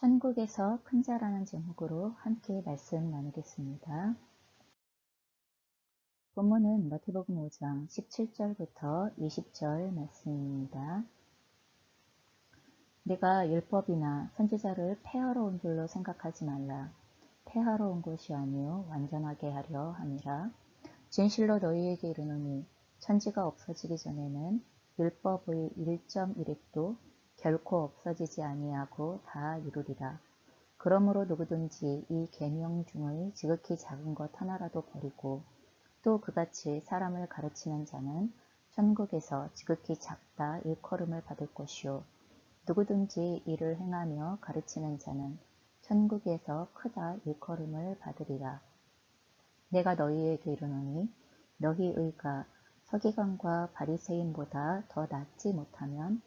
천국에서 큰 자라는 제목으로 함께 말씀 나누겠습니다. 본문은 마태복음 5장 17절부터 20절 말씀입니다. 내가 율법이나 선지자를 폐하러 온 줄로 생각하지 말라. 폐하러 온 것이 아니요 완전하게 하려 함이라. 진실로 너희에게 이르노니 천지가 없어지기 전에는 율법의 1.1획도 결코 없어지지 아니하고 다 이루리라. 그러므로 누구든지 이 계명 중의 지극히 작은 것 하나라도 버리고 또 그같이 사람을 가르치는 자는 천국에서 지극히 작다 일컬음을 받을 것이요 누구든지 이를 행하며 가르치는 자는 천국에서 크다 일컬음을 받으리라. 내가 너희에게 이르노니 너희 의가 서기관과 바리새인보다 더 낫지 못하면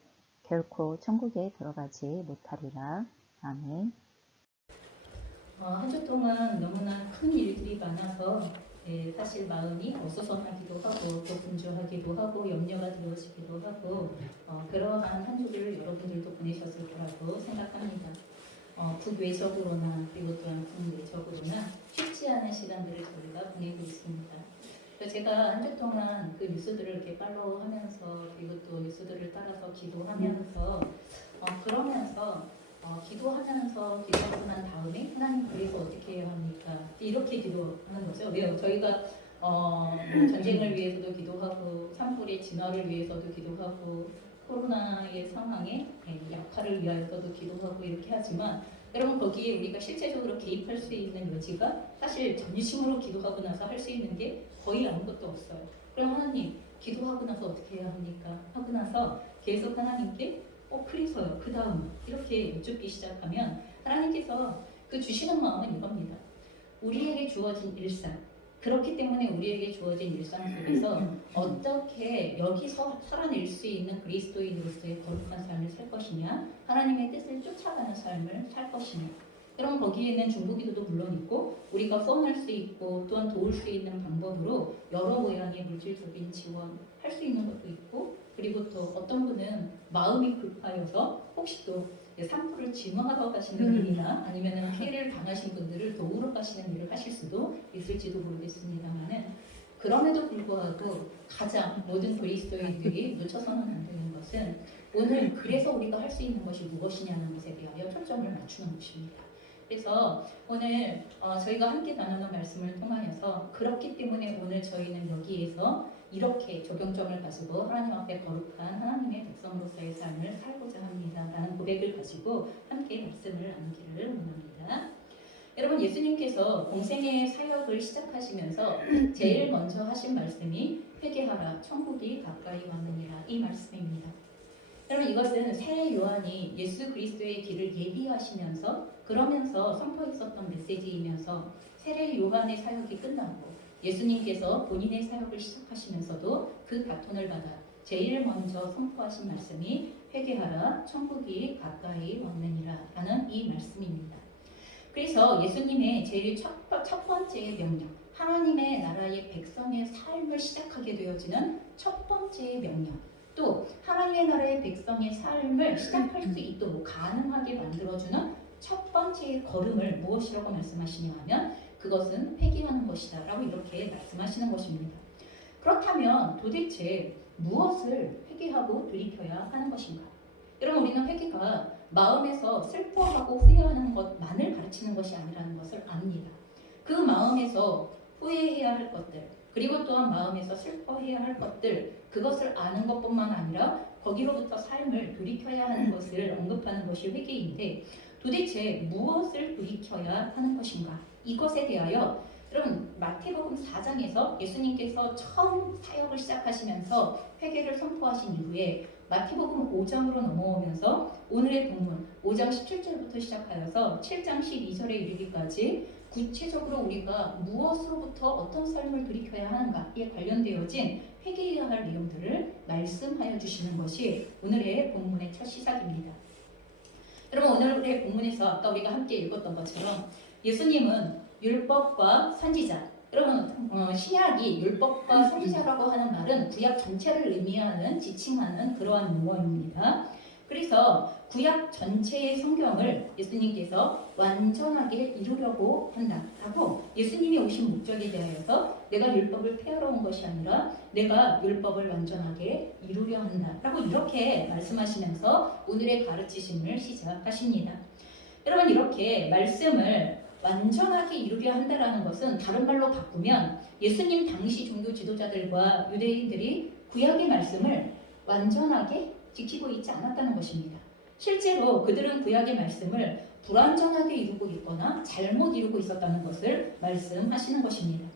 결코 천국에 들어가지 못하리라. 아멘. 한 주 동안 너무나 큰 일들이 많아서 사실 마음이 어수선하기도 하고 또 분주하기도 하고 염려가 되어지기도 하고 그러한 한 주를 여러분들도 보내셨을 거라고 생각합니다. 북외적으로나 그리고 또한 북내적으로나 쉽지 않은 시간들을 저희가 보내고 있습니다. 제가 한 주 동안 그 뉴스들을 이렇게 팔로우하면서 그리고 또 뉴스들을 따라서 기도하면서 그러면서 기도하고 난 다음에 하나님 그래서 어떻게 해야 합니까? 이렇게 기도하는 거죠. 왜요? 저희가 전쟁을 위해서도 기도하고 산불의 진화를 위해서도 기도하고 코로나의 상황에 약화를 위하여서도 기도하고 이렇게 하지만 여러분 거기에 우리가 실제적으로 개입할 수 있는 여지가 사실 전심으로 기도하고 나서 할 수 있는 게 거의 아무것도 없어요. 그럼 하나님 기도하고 나서 어떻게 해야 합니까? 하고 나서 계속 하나님께 그래서요. 그 다음 이렇게 여쭙기 시작하면 하나님께서 그 주시는 마음은 이겁니다. 우리에게 주어진 일상, 그렇기 때문에 우리에게 주어진 일상 속에서 어떻게 여기서 살아낼 수 있는 그리스도인으로서의 거룩한 삶을 살 것이냐, 하나님의 뜻을 쫓아가는 삶을 살 것이냐. 그럼 거기에는 중보기도도 물론 있고 우리가 후원할 수 있고 또한 도울 수 있는 방법으로 여러 모양의 물질적인 지원 할 수 있는 것도 있고 그리고 또 어떤 분은 마음이 급하여서 혹시 또 산불을 진화하러 가시는 일이나 아니면 피해를 당하신 분들을 도우러 가시는 일을 하실 수도 있을지도 모르겠습니다만은 그럼에도 불구하고 가장 모든 그리스도인들이 놓쳐서는 안 되는 것은 오늘 그래서 우리가 할 수 있는 것이 무엇이냐는 것에 대하여 초점을 맞추는 것입니다. 그래서 오늘 저희가 함께 나누는 말씀을 통하여서 그렇기 때문에 오늘 저희는 여기에서 이렇게 적용점을 가지고 하나님 앞에 거룩한 하나님의 백성으로서의 삶을 살고자 합니다. 라는 고백을 가지고 함께 말씀을 나누기를 원합니다. 여러분 예수님께서 공생의 사역을 시작하시면서 제일 먼저 하신 말씀이 회개하라 천국이 가까이 왔느니라 이 말씀입니다. 여러분 이것은 새 요한이 예수 그리스도의 길을 예비하시면서 그러면서 선포했었던 메시지이면서 세례 요한의 사역이 끝나고 예수님께서 본인의 사역을 시작하시면서도 그 바톤을 받아 제일 먼저 선포하신 말씀이 회개하라 천국이 가까이 왔느니라 라는 이 말씀입니다. 그래서 예수님의 제일 첫 번째 명령 하나님의 나라의 백성의 삶을 시작하게 되어지는 첫 번째 명령 또 하나님의 나라의 백성의 삶을 시작할 수 있도록 가능하게 만들어주는 첫 번째 걸음을 무엇이라고 말씀하시냐 하면 그것은 회개하는 것이다 라고 이렇게 말씀하시는 것입니다. 그렇다면 도대체 무엇을 회개하고 돌이켜야 하는 것인가? 여러분 우리는 회개가 마음에서 슬퍼하고 후회하는 것만을 가르치는 것이 아니라는 것을 압니다. 그 마음에서 후회해야 할 것들 그리고 또한 마음에서 슬퍼해야 할 것들 그것을 아는 것뿐만 아니라 거기로부터 삶을 돌이켜야 하는 것을 언급하는 것이 회개인데 도대체 무엇을 돌이켜야 하는 것인가? 이것에 대하여 여러분 마태복음 4장에서 예수님께서 처음 사역을 시작하시면서 회개를 선포하신 이후에 마태복음 5장으로 넘어오면서 오늘의 본문 5장 17절부터 시작하여서 7장 12절에 이르기까지 구체적으로 우리가 무엇으로부터 어떤 삶을 돌이켜야 하는가에 관련되어진 회개해야 할 내용들을 말씀하여 주시는 것이 오늘의 본문의 첫 시작입니다. 여러분 오늘의 본문에서 아까 우리가 함께 읽었던 것처럼 예수님은 율법과 선지자 여러분 신약이 율법과 선지자라고 하는 말은 구약 전체를 의미하는 지칭하는 그러한 용어입니다. 그래서 구약 전체의 성경을 예수님께서 완전하게 이루려고 한다라고 예수님이 오신 목적에 대하여서 내가 율법을 폐하러 온 것이 아니라 내가 율법을 완전하게 이루려 한다라고 이렇게 말씀하시면서 오늘의 가르치심을 시작하십니다. 여러분, 이렇게 말씀을 완전하게 이루려 한다라는 것은 다른 말로 바꾸면 예수님 당시 종교 지도자들과 유대인들이 구약의 말씀을 완전하게 지키고 있지 않았다는 것입니다. 실제로 그들은 구약의 말씀을 불완전하게 이루고 있거나 잘못 이루고 있었다는 것을 말씀하시는 것입니다.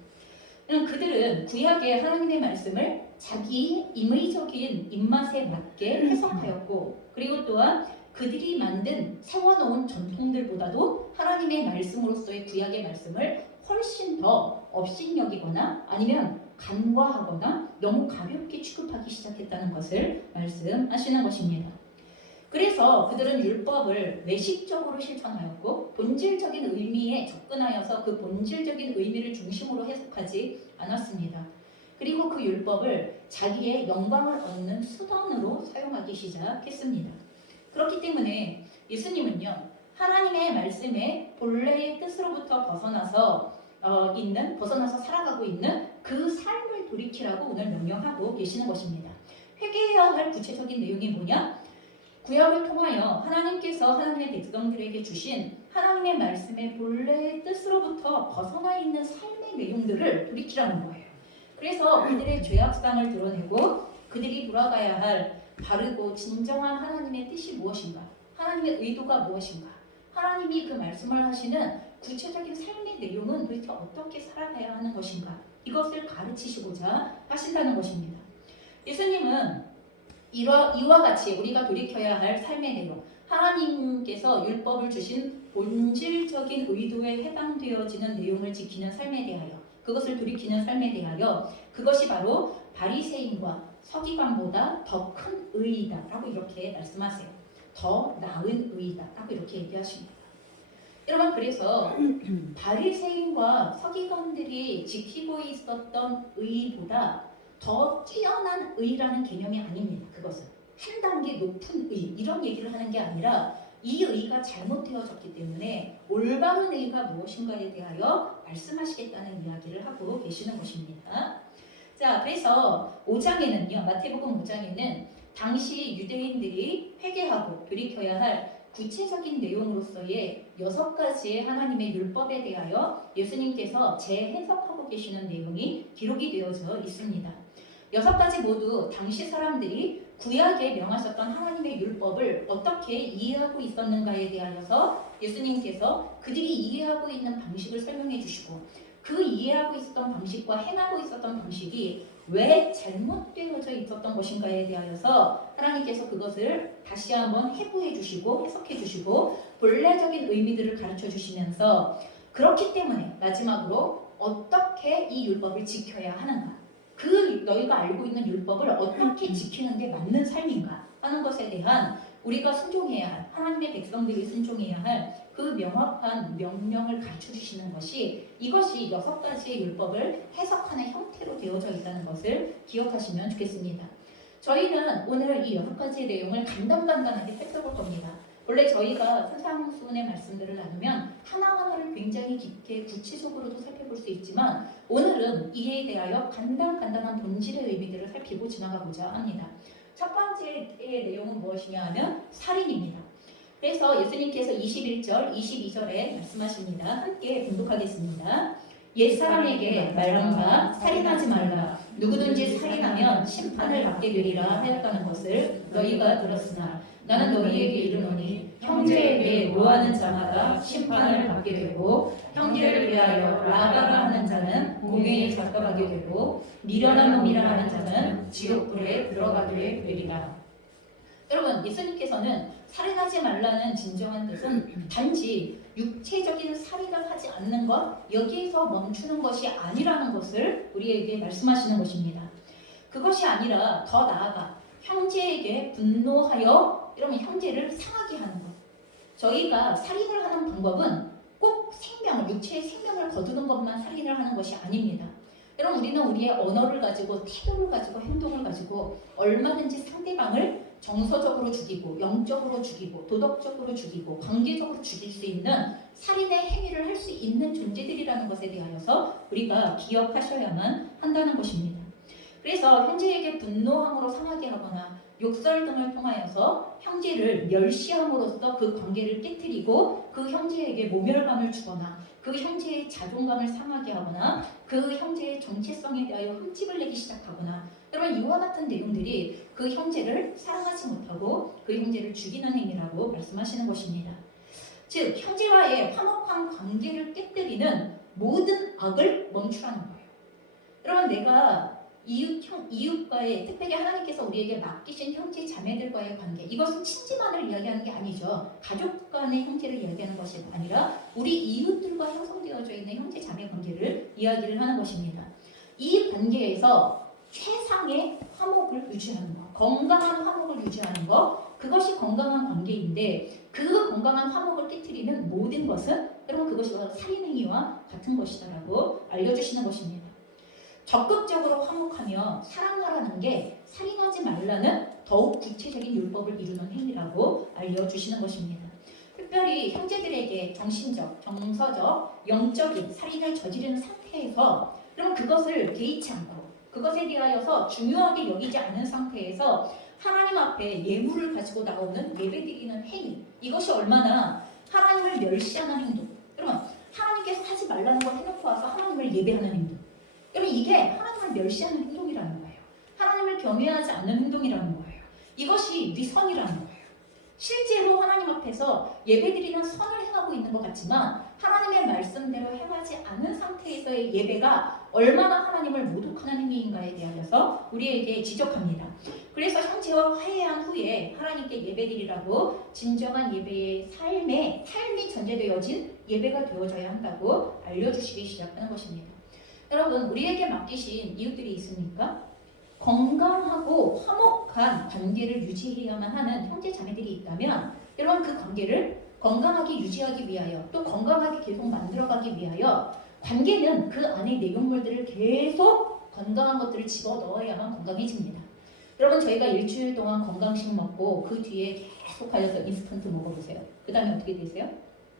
그들은 구약의 하나님의 말씀을 자기 임의적인 입맛에 맞게 해석하였고, 그리고 또한 그들이 만든 세워놓은 전통들보다도 하나님의 말씀으로서의 구약의 말씀을 훨씬 더 업신여기거나 아니면 간과하거나 너무 가볍게 취급하기 시작했다는 것을 말씀하시는 것입니다. 그래서 그들은 율법을 외식적으로 실천하였고 본질적인 의미에 접근하여서 그 본질적인 의미를 중심으로 해석하지 않았습니다. 그리고 그 율법을 자기의 영광을 얻는 수단으로 사용하기 시작했습니다. 그렇기 때문에 예수님은요, 하나님의 말씀의 본래의 뜻으로부터 벗어나서 살아가고 있는 그 삶을 돌이키라고 오늘 명령하고 계시는 것입니다. 회개해야 할 구체적인 내용이 뭐냐? 구약을 통하여 하나님께서 하나님의 백성들에게 주신 하나님의 말씀의 본래의 뜻으로부터 벗어나 있는 삶의 내용들을 돌이키라는 거예요. 그래서 그들의 죄악상을 드러내고 그들이 돌아가야 할 바르고 진정한 하나님의 뜻이 무엇인가? 하나님의 의도가 무엇인가? 하나님이 그 말씀을 하시는 구체적인 삶의 내용은 도대체 어떻게 살아가야 하는 것인가? 이것을 가르치시고자 하신다는 것입니다. 예수님은 이와 같이 우리가 돌이켜야 할 삶의 내용, 하나님께서 율법을 주신 본질적인 의도에 해당되어지는 내용을 지키는 삶에 대하여, 그것을 돌이키는 삶에 대하여 그것이 바로 바리새인과 서기관보다 더 큰 의이다 라고 이렇게 말씀하세요. 더 나은 의이다 라고 이렇게 얘기하십니다. 여러분, 그래서 바리새인과 서기관들이 지키고 있었던 의보다 더 뛰어난 의라는 개념이 아닙니다. 그것은 한 단계 높은 의, 이런 얘기를 하는 게 아니라 이 의가 잘못되어졌기 때문에 올바른 의가 무엇인가에 대하여 말씀하시겠다는 이야기를 하고 계시는 것입니다. 자, 그래서 5장에는요, 마태복음 5장에는 당시 유대인들이 회개하고 돌이켜야 할 구체적인 내용으로서의 6가지의 하나님의 율법에 대하여 예수님께서 재해석하고 계시는 내용이 기록이 되어져 있습니다. 6가지 모두 당시 사람들이 구약에 명하셨던 하나님의 율법을 어떻게 이해하고 있었는가에 대하여서 예수님께서 그들이 이해하고 있는 방식을 설명해 주시고, 그 이해하고 있었던 방식과 행하고 있었던 방식이 왜 잘못되어져 있었던 것인가에 대하여서 하나님께서 그것을 다시 한번 해부해 주시고 해석해 주시고 본래적인 의미들을 가르쳐 주시면서, 그렇기 때문에 마지막으로 어떻게 이 율법을 지켜야 하는가, 그 너희가 알고 있는 율법을 어떻게 지키는 게 맞는 삶인가 하는 것에 대한 우리가 순종해야 할, 하나님의 백성들이 순종해야 할 그 명확한 명령을 가르쳐 주시는 것이, 이것이 6가지의 율법을 해석하는 형태로 되어져 있다는 것을 기억하시면 좋겠습니다. 저희는 오늘 이 6가지의 내용을 간단하게 살펴볼 겁니다. 원래 저희가 산상수훈의 말씀들을 나누면 하나하나를 굉장히 깊게 구체적으로도 살펴볼 수 있지만, 오늘은 이에 대하여 간단한 본질의 의미들을 살피고 지나가고자 합니다. 첫 번째의 내용은 무엇이냐 하면 살인입니다. 그래서 예수님께서 21절, 22절에 말씀하십니다. 함께 봉독하겠습니다. 옛사람에게 말한바 살인하지 말라. 누구든지 살인하면 심판을 받게 되리라 하였다는 것을 너희가 들었으나 나는 너희에게 이르노니 형제에게 노하는 자마다 심판을 받게 되고, 형제를 위하여 라가라 하는 자는 공회에 잡혀가게 되고, 미련한 놈이라 하는 자는 지옥불에 들어가게 되리라. 여러분, 예수님께서는 살인하지 말라는 진정한 뜻은 단지 육체적인 살인을 하지 않는 것, 여기에서 멈추는 것이 아니라는 것을 우리에게 말씀하시는 것입니다. 그것이 아니라 더 나아가 형제에게 분노하여 이러면 형제를 상하게 하는 것. 저희가 살인을 하는 방법은 꼭 육체의 생명을 거두는 것만 살인을 하는 것이 아닙니다. 여러분, 우리는 우리의 언어를 가지고, 태도를 가지고, 행동을 가지고 얼마든지 상대방을 정서적으로 죽이고 영적으로 죽이고 도덕적으로 죽이고 관계적으로 죽일 수 있는 살인의 행위를 할 수 있는 존재들이라는 것에 대하여서 우리가 기억하셔야만 한다는 것입니다. 그래서 형제에게 분노함으로 상하게 하거나 욕설 등을 통하여서 형제를 멸시함으로써 그 관계를 깨뜨리고 그 형제에게 모멸감을 주거나 그 형제의 자존감을 상하게 하거나 그 형제의 정체성에 대하여 흠집을 내기 시작하거나 여러분 이와 같은 내용들이 그 형제를 사랑하지 못하고 그 형제를 죽이는 행위라고 말씀하시는 것입니다. 즉 형제와의 화목한 관계를 깨뜨리는 모든 악을 멈추라는 거예요. 여러분 내가 이웃과의 특별히 하나님께서 우리에게 맡기신 형제 자매들과의 관계 이것은 친지만을 이야기하는 게 아니죠. 가족 간의 형제를 이야기하는 것이 아니라 우리 이웃들과 형성되어져 있는 형제 자매 관계를 이야기를 하는 것입니다. 이 관계에서 최상의 화목을 유지하는 것, 건강한 화목을 유지하는 것 그것이 건강한 관계인데 그 건강한 화목을 깨트리는 모든 것은 여러분 그것이 살인행위와 같은 것이다라고 알려주시는 것입니다. 적극적으로 화목하며 사랑하라는 게 살인하지 말라는 더욱 구체적인 율법을 이루는 행위라고 알려주시는 것입니다. 특별히 형제들에게 정신적, 정서적, 영적인 살인을 저지르는 상태에서 그럼 그것을 개의치 않고 그것에 대하여서 중요하게 여기지 않은 상태에서 하나님 앞에 예물을 가지고 나오는 예배드리는 행위 이것이 얼마나 하나님을 멸시하는 행동 여러분 하나님께서 하지 말라는 걸 해놓고 와서 하나님을 예배하는 행동 여러분 이게 하나님을 멸시하는 행동이라는 거예요. 하나님을 경외하지 않는 행동이라는 거예요. 이것이 위선이라는 거예요. 실제로 하나님 앞에서 예배드리는 선을 행하고 있는 것 같지만 하나님의 말씀대로 행하지 않은 상태에서의 예배가 얼마나 하나님을 모독하는 행위인가에 대하여서 우리에게 지적합니다. 그래서 형제와 화해한 후에 하나님께 예배드리라고 진정한 예배의 삶이 전제되어진 예배가 되어져야 한다고 알려주시기 시작하는 것입니다. 여러분 우리에게 맡기신 이웃들이 있습니까? 건강하고 화목한 관계를 유지해야만 하는 형제 자매들이 있다면 여러분 그 관계를 건강하게 유지하기 위하여 또 건강하게 계속 만들어가기 위하여 관계는 그 안에 내용물들을 계속 건강한 것들을 집어넣어야만 건강해집니다. 여러분 저희가 일주일 동안 건강식 먹고 그 뒤에 계속하여서 인스턴트 먹어보세요. 그 다음에 어떻게 되세요?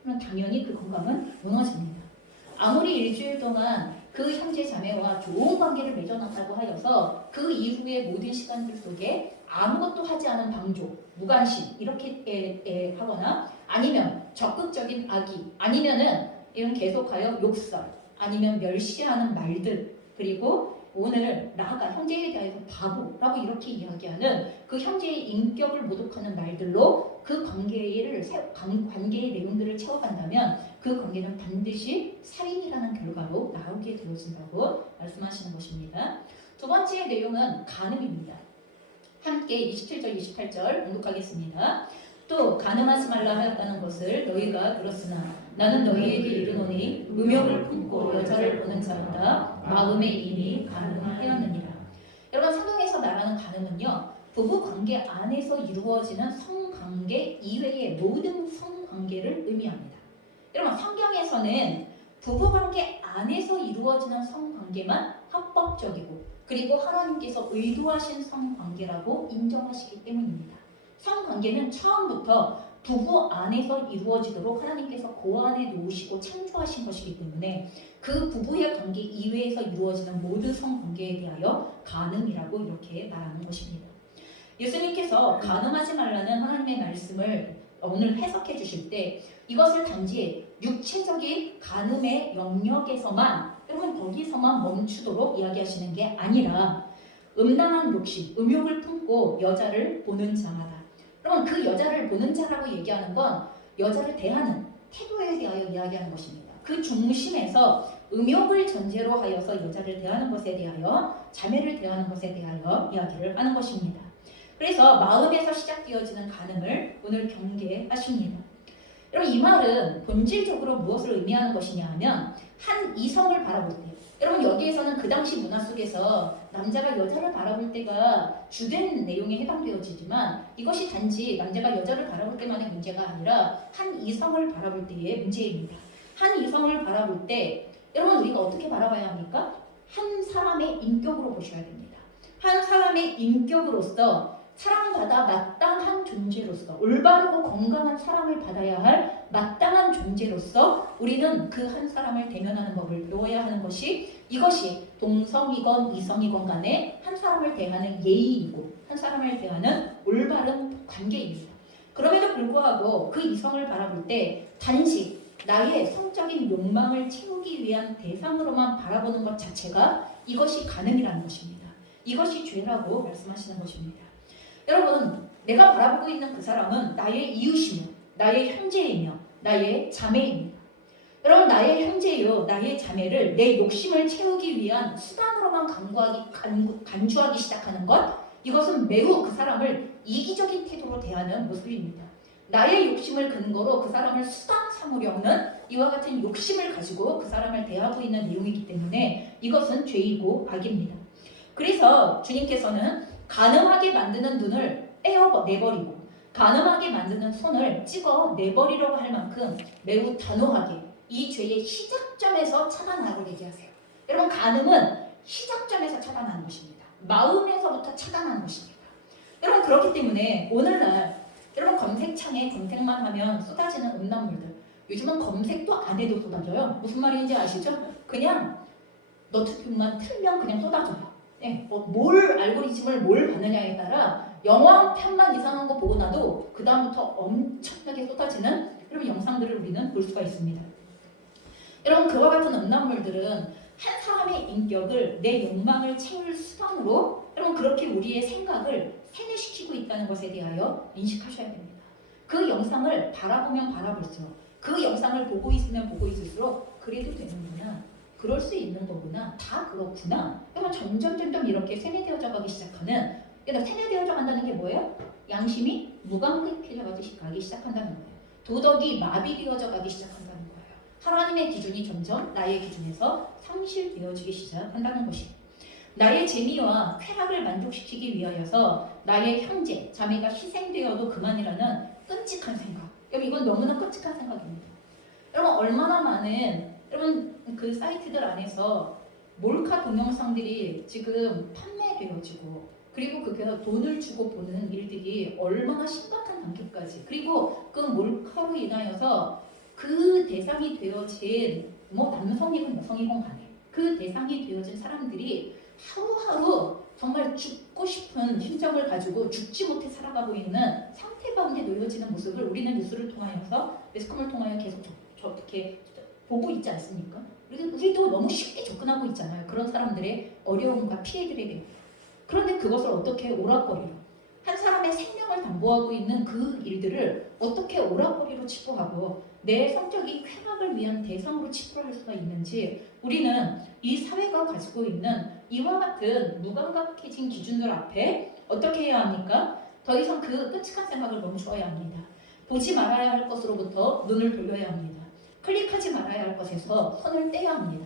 그럼 당연히 그 건강은 무너집니다. 아무리 일주일 동안 그 형제 자매와 좋은 관계를 맺어놨다고 하여서 그 이후의 모든 시간들 속에 아무것도 하지 않은 방조, 무관심 이렇게 하거나 아니면 적극적인 악의 아니면은 이런 계속하여 욕설 아니면 멸시하는 말들 그리고 오늘 나아가 형제에 대해서 바보라고 이렇게 이야기하는 그 형제의 인격을 모독하는 말들로 그 관계의 내용들을 채워간다면 그 관계는 반드시 살인이라는 결과로 나오게 되어진다고 말씀하시는 것입니다. 두 번째 내용은 간음입니다. 함께 27절, 28절 공독하겠습니다. 또 간음하지 말라 하였다는 것을 너희가 들었으나 나는 너희에게 이르노니 음욕을 품고 여자를 보는 자마다 마음에 이미 간음하였느니라. 여러분 성경에서 말하는 간음은요 부부관계 안에서 이루어지는 성관계 이외의 모든 성관계를 의미합니다. 여러분 성경에서는 부부관계 안에서 이루어지는 성관계만 합법적이고 그리고 하나님께서 의도하신 성관계라고 인정하시기 때문입니다. 성관계는 처음부터 부부 안에서 이루어지도록 하나님께서 고안해 놓으시고 창조하신 것이기 때문에 그 부부의 관계 이외에서 이루어지는 모든 성관계에 대하여 간음이라고 이렇게 말하는 것입니다. 예수님께서 간음하지 말라는 하나님의 말씀을 오늘 해석해 주실 때 이것을 단지 육체적인 간음의 영역에서만 여러분 거기서만 멈추도록 이야기하시는 게 아니라 음란한 욕심, 음욕을 품고 여자를 보는 자마다 여러분 그 여자를 보는 자라고 얘기하는 건 여자를 대하는 태도에 대하여 이야기하는 것입니다. 그 중심에서 음욕을 전제로 하여서 여자를 대하는 것에 대하여 자매를 대하는 것에 대하여 이야기를 하는 것입니다. 그래서 마음에서 시작되어지는 간음을 오늘 경계하십니다. 여러분 이 말은 본질적으로 무엇을 의미하는 것이냐 하면 한 이성을 바라볼 때 여러분 여기에서는 그 당시 문화 속에서 남자가 여자를 바라볼 때가 주된 내용에 해당되어지지만 이것이 단지 남자가 여자를 바라볼 때만의 문제가 아니라 한 이성을 바라볼 때의 문제입니다. 한 이성을 바라볼 때 여러분 우리가 어떻게 바라봐야 합니까? 한 사람의 인격으로 보셔야 됩니다. 한 사람의 인격으로서 사랑받아 마땅한 존재로서 올바르고 건강한 사랑을 받아야 할 마땅한 존재로서 우리는 그 한 사람을 대면하는 법을 배워야 하는 것이 이것이 동성이건 이성이건 간에 한 사람을 대하는 예의이고 한 사람을 대하는 올바른 관계입니다. 그럼에도 불구하고 그 이성을 바라볼 때 단지 나의 성적인 욕망을 채우기 위한 대상으로만 바라보는 것 자체가 이것이 가늠이라는 것입니다. 이것이 죄라고 말씀하시는 것입니다. 여러분, 내가 바라보고 있는 그 사람은 나의 이웃이며 나의 형제이며 나의 자매입니다. 여러분, 나의 형제요 나의 자매를 내 욕심을 채우기 위한 수단으로만 간주하기 시작하는 것, 이것은 매우 그 사람을 이기적인 태도로 대하는 모습입니다. 나의 욕심을 근거로 그 사람을 수단 삼으려는 이와 같은 욕심을 가지고 그 사람을 대하고 있는 내용이기 때문에 이것은 죄이고 악입니다. 그래서 주님께서는 간음하게 만드는 눈을 내버리고 간음하게 만드는 손을 찍어 내버리려고 할 만큼 매우 단호하게 이 죄의 시작점에서 차단하라고 얘기하세요. 여러분, 간음은 시작점에서 차단하는 것입니다. 마음에서부터 차단하는 것입니다. 여러분, 그렇기 때문에 오늘날 여러분 검색창에 검색만 하면 쏟아지는 음란물들, 요즘은 검색도 안 해도 쏟아져요. 무슨 말인지 아시죠? 그냥 너튜브만 틀면 그냥 쏟아져요. 네, 뭘 알고리즘을 뭘 받느냐에 따라 영화 한 편만 이상한 거 보고 나도 그 다음부터 엄청나게 쏟아지는 이런 영상들을 우리는 볼 수가 있습니다. 여러분, 그와 같은 음란물들은 한 사람의 인격을 내 욕망을 채울 수단으로 여러분 그렇게 우리의 생각을 세뇌시키고 있다는 것에 대하여 인식하셔야 됩니다. 그 영상을 바라보면 바라볼수록 그 영상을 보고 있으면 보고 있을수록 그래도 되는구나, 그럴 수 있는 거구나, 다 그렇구나. 여러분 점점 이렇게 세뇌되어져 가기 시작하는, 세뇌되어져 간다는 게 뭐예요? 양심이 무감각해져 가기 시작한다는 거예요. 도덕이 마비되어져 가기 시작한다는 거예요. 하나님의 기준이 점점 나의 기준에서 상실되어지기 시작한다는 것입니다. 나의 재미와 쾌락을 만족시키기 위하여서 나의 형제, 자매가 희생되어도 그만이라는 끔찍한 생각. 여러분, 이건 너무나 끔찍한 생각입니다. 여러분, 얼마나 많은 여러분 그 사이트들 안에서 몰카 동영상들이 지금 판매되어지고, 그리고 그게 돈을 주고 보는 일들이 얼마나 심각한 단계까지, 그리고 그 몰카로 인하여서 그 대상이 되어진 남성이건 여성이건 간에 그 대상이 되어진 사람들이 하루하루 정말 죽고 싶은 심정을 가지고 죽지 못해 살아가고 있는 상태 가운데 놓여지는 모습을 우리는 뉴스를 통하여서 매스컴을 통하여 계속 이렇게 보고 있지 않습니까? 우리도 너무 쉽게 접근하고 있잖아요. 그런 사람들의 어려움과 피해들에 대해. 그런데 그것을 어떻게 오락거리로, 한 사람의 생명을 담보하고 있는 그 일들을 어떻게 오락거리로 치부하고 내 성적인 쾌락을 위한 대상으로 치부할 수가 있는지, 우리는 이 사회가 가지고 있는 이와 같은 무감각해진 기준들 앞에 어떻게 해야 합니까? 더 이상 그 끔찍한 생각을 멈추어야 합니다. 보지 말아야 할 것으로부터 눈을 돌려야 합니다. 클릭하지 말아야 할 것에서 손을 떼야 합니다.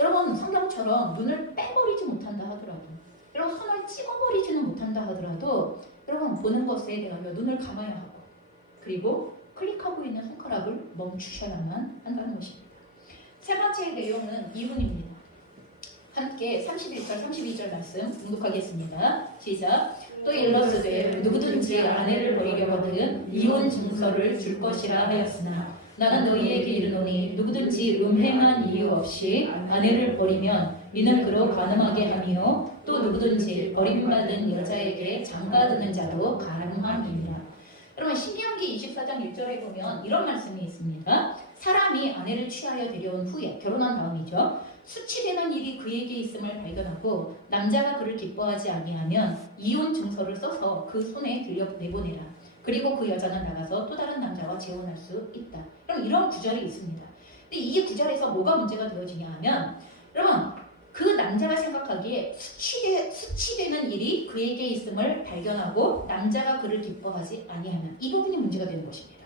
여러분, 성경처럼 눈을 빼버리지 못한다 하더라도, 여러분 손을 찍어버리지는 못한다 하더라도 여러분 보는 것에 대하여 눈을 감아야 하고, 그리고 클릭하고 있는 손가락을 멈추셔야만 한다는 것입니다. 세 번째 내용은 이혼입니다. 함께 31절, 32절 말씀 공독하겠습니다. 시작. 또 일러스되 누구든지 아내를 버리려거든 이혼 증서를 줄 것이라 하였으나 나는 너희에게 이르노니 누구든지 음행한 이유 없이 아내를 버리면 이는 그로 간음하게 하며 또 누구든지 버림받은 여자에게 장가드는 자로 간음함이니라. 여러분, 신명기 24장 1절에 보면 이런 말씀이 있습니다. 사람이 아내를 취하여 데려온 후에, 결혼한 다음이죠, 수치되는 일이 그에게 있음을 발견하고 남자가 그를 기뻐하지 아니하면 이혼 증서를 써서 그 손에 내보내라. 그리고 그 여자는 나가서 또 다른 남자와 재혼할 수 있다. 그럼 이런 구절이 있습니다. 근데 이 구절에서 뭐가 문제가 되어지냐 하면, 여러분 그 남자가 생각하기에 수치되는 일이 그에게 있음을 발견하고 남자가 그를 기뻐하지 아니하면, 이 부분이 문제가 되는 것입니다.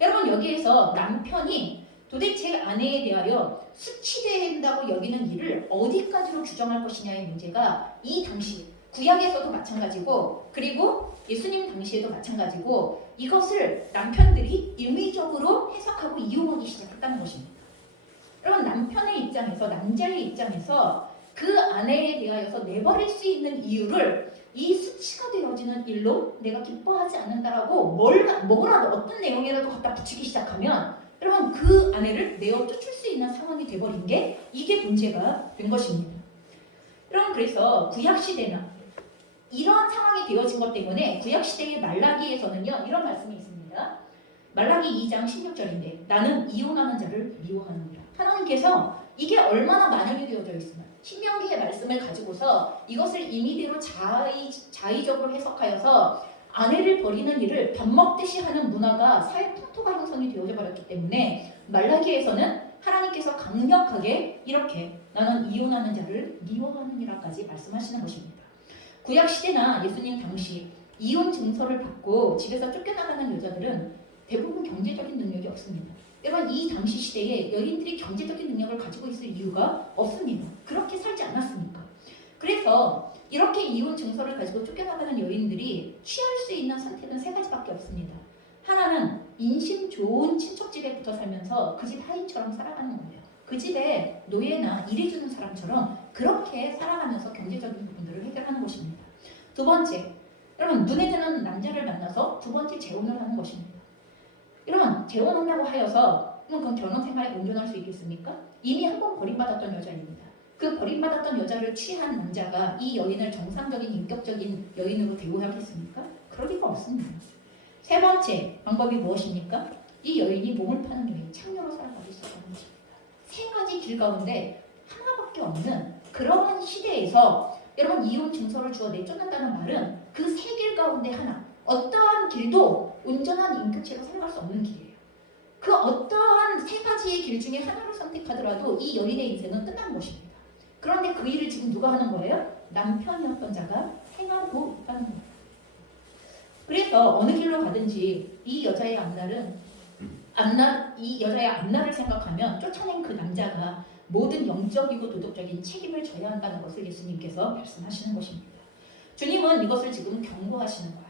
여러분, 여기에서 남편이 도대체 아내에 대하여 수치된다고 여기는 일을 어디까지로 규정할 것이냐의 문제가 이 당시 구약에서도 마찬가지고, 그리고 예수님 당시에도 마찬가지고, 이것을 남편들이 임의적으로 해석하고 이용하기 시작했다는 것입니다. 여러분, 남편의 입장에서, 남자의 입장에서 그 아내에 대하여서 내버릴 수 있는 이유를 이 수치가 되어지는 일로 내가 기뻐하지 않는다라고 뭐라도 어떤 내용이라도 갖다 붙이기 시작하면 여러분 그 아내를 내어 쫓을 수 있는 상황이 돼버린 게 이게 문제가 된 것입니다. 여러분 그래서 구약시대나 이런 상황이 되어진 것 때문에 구약시대의 말라기에서는요 이런 말씀이 있습니다. 말라기 2장 16절인데 나는 이혼하는 자를 미워하느니라. 하나님께서 이게 얼마나 만연이 되어져 있으면 신명기의 말씀을 가지고서 이것을 임의대로 자의적으로 해석하여서 아내를 버리는 일을 밥 먹듯이 하는 문화가 사회 풍토가 형성이 되어져 버렸기 때문에 말라기에서는 하나님께서 강력하게 이렇게 나는 이혼하는 자를 미워하느니라까지 말씀하시는 것입니다. 구약시대나 예수님 당시 이혼 증서를 받고 집에서 쫓겨나가는 여자들은 대부분 경제적인 능력이 없습니다. 여러분 이 당시 시대에 여인들이 경제적인 능력을 가지고 있을 이유가 없습니다. 그렇게 살지 않았으니까. 그래서 이렇게 이혼 증서를 가지고 쫓겨나가는 여인들이 취할 수 있는 선택은 세 가지밖에 없습니다. 하나는 인심 좋은 친척집에 붙어 살면서 그 집 하인처럼 살아가는 거예요. 그 집에 노예나 일해주는 사람처럼 그렇게 살아가면서 경제적인 부분들을 해결하는 것입니다. 두 번째, 여러분 눈에 드는 남자를 만나서 두 번째 재혼을 하는 것입니다. 여러분 재혼한다고 하여서 그건 결혼 생활에 온전할 수 있겠습니까? 이미 한 번 버림받았던 여자입니다. 그 버림받았던 여자를 취한 남자가 이 여인을 정상적인 인격적인 여인으로 대우하겠습니까? 그럴 리가 없습니다. 세 번째 방법이 무엇입니까? 이 여인이 몸을 파는 여인, 창녀로 살아가고 있었다는 것입니다. 세 가지 길 가운데 하나밖에 없는 그러한 시대에서 여러분 이혼 증서를 주어 내쫓는다는 말은 그 세 길 가운데 하나, 어떠한 길도 온전한 인격체로 살아갈 수 없는 길이에요. 그 어떠한 세 가지의 길 중에 하나를 선택하더라도 이 여인의 인생은 끝난 것입니다. 그런데 그 일을 지금 누가 하는 거예요? 남편이었던 자가 행하고 있다는 거예요. 그래서 어느 길로 가든지 이 여자의 앞날을 생각하면 쫓아낸 그 남자가 모든 영적이고 도덕적인 책임을 져야 한다는 것을 예수님께서 말씀하시는 것입니다. 주님은 이것을 지금 경고하시는 거예요.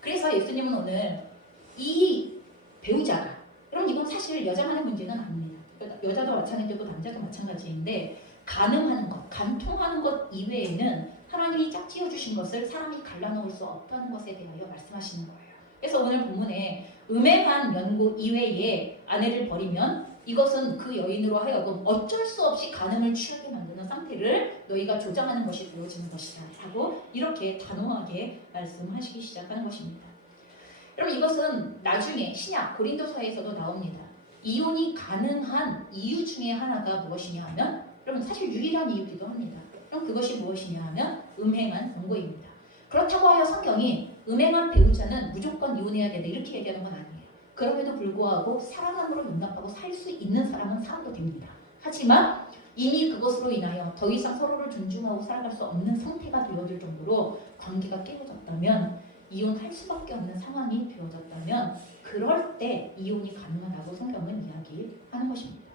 그래서 예수님은 오늘 이 배우자가, 여러분 이건 사실 여자만의 문제는 아닙니다. 여자도 마찬가지고 남자도 마찬가지인데 가늠하는 것, 간통하는 것 이외에는 하나님이 짝지어 주신 것을 사람이 갈라놓을 수 없다는 것에 대하여 말씀하시는 거예요. 그래서 오늘 본문에 음행한 연고 이외에 아내를 버리면 이것은 그 여인으로 하여금 어쩔 수 없이 간음을 취하게 만드는 상태를 너희가 조장하는 것이 되어지는 것이다 라고 이렇게 단호하게 말씀하시기 시작하는 것입니다. 여러분 이것은 나중에 신약 고린도서에서도 나옵니다. 이혼이 가능한 이유 중에 하나가 무엇이냐 하면 여러분 사실 유일한 이유기도 합니다. 그럼 그것이 무엇이냐 하면 음행한 연고입니다. 그렇다고 하여 성경이 음행한 배우자는 무조건 이혼해야 된다 이렇게 얘기하는 건 아니에요. 그럼에도 불구하고 사랑함으로 용납하고 살 수 있는 사람은 살아도 됩니다. 하지만 이미 그것으로 인하여 더 이상 서로를 존중하고 살아갈 수 없는 상태가 되어질 정도로 관계가 깨어졌다면 이혼할 수밖에 없는 상황이 되어졌다면 그럴 때 이혼이 가능하다고 성경은 이야기하는 것입니다.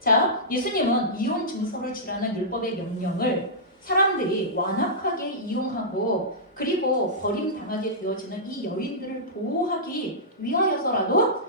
자, 예수님은 이혼 증서를 주라는 율법의 명령을 사람들이 완악하게 이용하고 그리고 버림당하게 되어지는 이 여인들을 보호하기 위하여서라도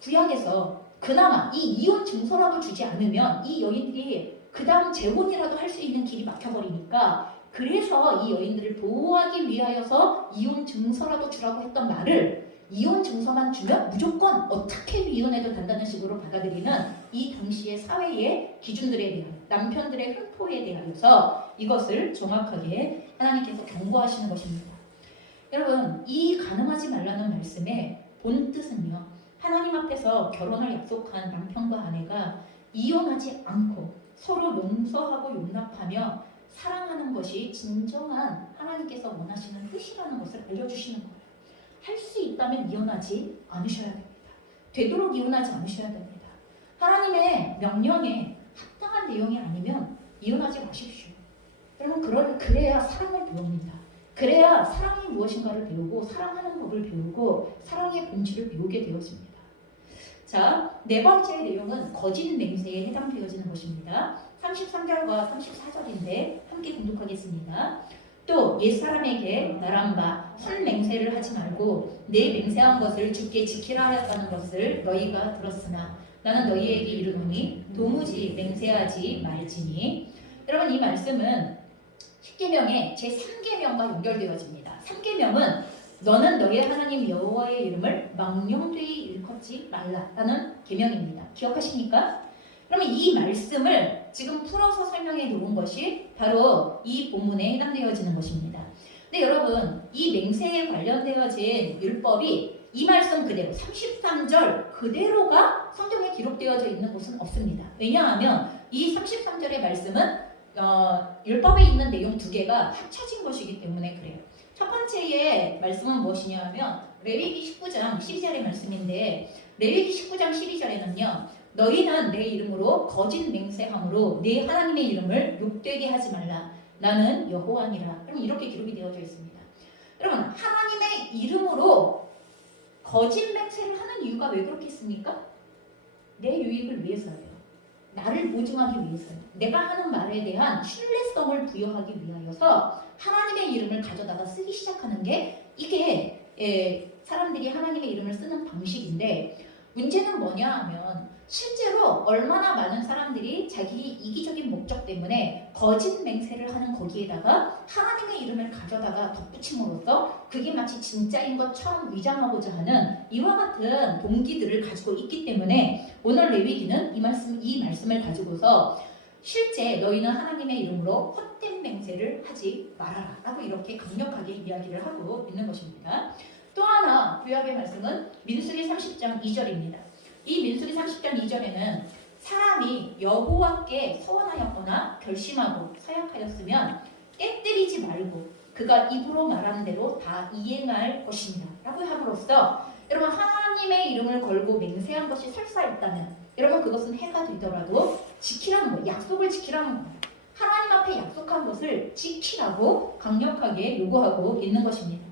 구약에서 그나마 이 이혼 증서라도 주지 않으면 이 여인들이 그 다음 재혼이라도 할 수 있는 길이 막혀버리니까 그래서 이 여인들을 보호하기 위하여서 이혼 증서라도 주라고 했던 말을 이혼 증서만 주면 무조건 어떻게 이혼해도 된다는 식으로 받아들이는 이 당시의 사회의 기준들에 대한 남편들의 횡포에 대하여서 이것을 정확하게 하나님께서 경고하시는 것입니다. 여러분 이 가늠하지 말라는 말씀의 본뜻은요. 하나님 앞에서 결혼을 약속한 남편과 아내가 이혼하지 않고 서로 용서하고 용납하며 사랑하는 것이 진정한 하나님께서 원하시는 뜻이라는 것을 알려주시는 거예요. 할 수 있다면 이혼하지 않으셔야 됩니다. 되도록 이혼하지 않으셔야 됩니다. 하나님의 명령에 합당한 내용이 아니면 이혼하지 마십시오. 여러분 그래야 사랑을 배웁니다. 그래야 사랑이 무엇인가를 배우고 사랑하는 법을 배우고 사랑의 본질을 배우게 되어집니다. 자, 네 번째 내용은 거짓 맹세에 해당되어지는 것입니다. 33절과 34절인데 함께 공독하겠습니다. 또 옛사람에게 말한 바 선맹세를 하지 말고 내 맹세한 것을 주께 지키라 하였다는 것을 너희가 들었으나 나는 너희에게 이르노니 도무지 맹세하지 말지니. 여러분 이 말씀은 십계명의 제3계명과 연결되어집니다. 3계명은 너는 너의 하나님 여호와의 이름을 망령되이 일컫지 말라라는 계명입니다. 기억하십니까? 그러면 이 말씀을 지금 풀어서 설명해 놓은 것이 바로 이 본문에 해당되어지는 것입니다. 근데 여러분, 이 맹세에 관련되어진 율법이 이 말씀 그대로 33절 그대로가 성경에 기록되어져 있는 곳은 없습니다. 왜냐하면 이 33절의 말씀은 율법에 있는 내용 두 개가 합쳐진 것이기 때문에 그래요. 첫 번째의 말씀은 무엇이냐면 레위기 19장 12절의 말씀인데, 레위기 19장 12절에는요 너희는 내 이름으로 거짓 맹세함으로 내 하나님의 이름을 욕되게 하지 말라. 나는 여호와니라. 그럼 이렇게 기록이 되어져 있습니다. 여러분, 하나님의 이름으로 거짓 맹세를 하는 이유가 왜 그렇겠습니까? 내 유익을 위해서예요. 나를 보증하기 위해서요. 내가 하는 말에 대한 신뢰성을 부여하기 위하여서 하나님의 이름을 가져다가 쓰기 시작하는 게 이게 사람들이 하나님의 이름을 쓰는 방식인데, 문제는 뭐냐 하면 실제로 얼마나 많은 사람들이 자기 이기적인 목적 때문에 거짓 맹세를 하는 거기에다가 하나님의 이름을 가져다가 덧붙임으로써 그게 마치 진짜인 것처럼 위장하고자 하는 이와 같은 동기들을 가지고 있기 때문에 오늘 레위기는 이 말씀을 가지고서 실제 너희는 하나님의 이름으로 헛된 맹세를 하지 말아라 라고 이렇게 강력하게 이야기를 하고 있는 것입니다. 또 하나 구약의 말씀은 민수기 30장 2절입니다. 이 민수기 30장 2절에는 사람이 여호와께 서원하였거나 결심하고 서약하였으면 깨뜨리지 말고 그가 입으로 말하는 대로 다 이행할 것입니다 라고 함으로써 여러분, 하나님의 이름을 걸고 맹세한 것이 설사 있다면 여러분, 그것은 해가 되더라도 지키라는 거예요. 약속을 지키라는 거예요. 하나님 앞에 약속한 것을 지키라고 강력하게 요구하고 있는 것입니다.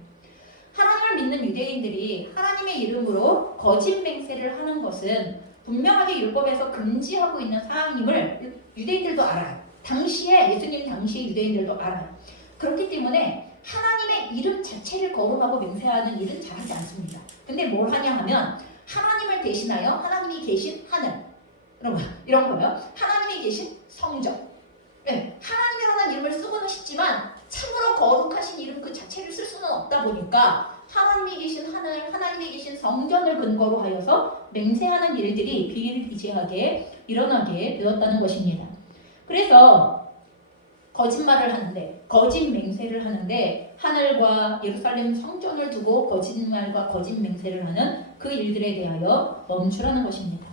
하나님을 믿는 유대인들이 하나님의 이름으로 거짓 맹세를 하는 것은 분명하게 율법에서 금지하고 있는 사항임을 유대인들도 알아요. 예수님 당시의 유대인들도 알아요. 그렇기 때문에 하나님의 이름 자체를 거론하고 맹세하는 일은 잘하지 않습니다. 근데 뭘 하냐 하면 하나님을 대신하여 하나님이 계신 하늘, 이런 거요. 하나님이 계신 성전. 네, 하나님이라는 이름을 쓰고는 싶지만 참으로 거룩하신 이름 그 자체를 쓸 수는 없다 보니까 하나님이 계신 하늘, 하나님이 계신 성전을 근거로 하여서 맹세하는 일들이 비일비재하게 일어나게 되었다는 것입니다. 그래서 거짓말을 하는데, 거짓 맹세를 하는데 하늘과 예루살렘 성전을 두고 거짓말과 거짓 맹세를 하는 그 일들에 대하여 멈추라는 것입니다.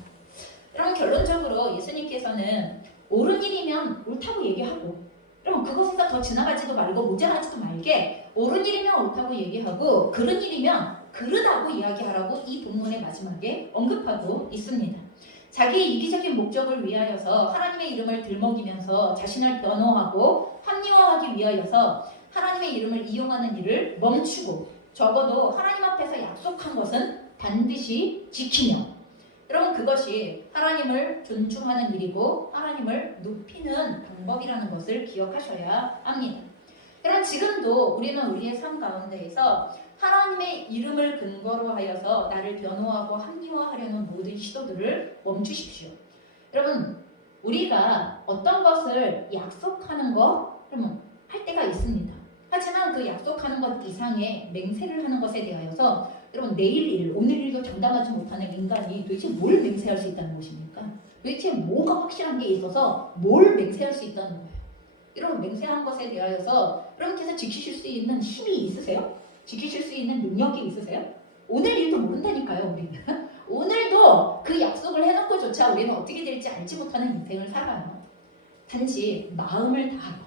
여러분, 결론적으로 예수님께서는 옳은 일이면 옳다고 얘기하고, 그럼 그것에서 더 지나가지도 말고 모자라지도 말게 옳은 일이면 옳다고 얘기하고 그른 일이면 그르다고 이야기하라고 이 본문의 마지막에 언급하고 있습니다. 자기의 이기적인 목적을 위하여서 하나님의 이름을 들먹이면서 자신을 변호하고 합리화하기 위하여서 하나님의 이름을 이용하는 일을 멈추고 적어도 하나님 앞에서 약속한 것은 반드시 지키며, 여러분, 그것이 하나님을 존중하는 일이고 하나님을 높이는 방법이라는 것을 기억하셔야 합니다. 여러분, 지금도 우리는 우리의 삶 가운데에서 하나님의 이름을 근거로 하여서 나를 변호하고 합리화하려는 모든 시도들을 멈추십시오. 여러분, 우리가 어떤 것을 약속하는 거 그러면 할 때가 있습니다. 하지만 그 약속하는 것 이상의 맹세를 하는 것에 대하여서 여러분, 내일 일, 오늘 일도 장담하지 못하는 인간이 도대체 뭘 맹세할 수 있다는 것입니까? 도대체 뭐가 확실한 게 있어서 뭘 맹세할 수 있다는 거예요? 여러분, 맹세한 것에 대하여서 여러분께서 지키실 수 있는 힘이 있으세요? 지키실 수 있는 능력이 있으세요? 오늘 일도 모른다니까요, 우리는. 오늘도 그 약속을 해놓고조차 우리는 어떻게 될지 알지 못하는 인생을 살아요. 단지 마음을 다하여